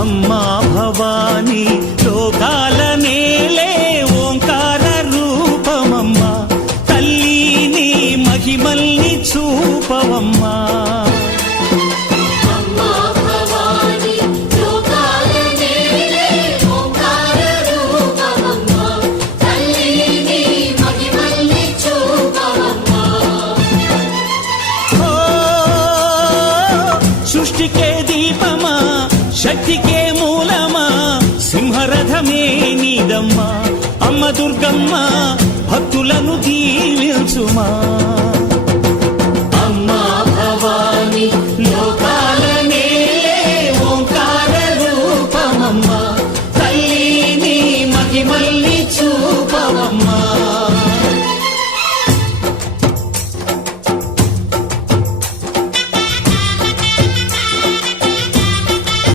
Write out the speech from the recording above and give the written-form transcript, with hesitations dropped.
అమ్మా భవానీ లోకాల నేలే ఓంకార రూపమమ్మా తల్లి నీ మహిమల్ని చూపవమ్మా సృష్టికే దీపమా శక్తికే మూలమా సింహరథమే నీదమ్మా అమ్మ దుర్గమ్మ భక్తులను దీవించుమా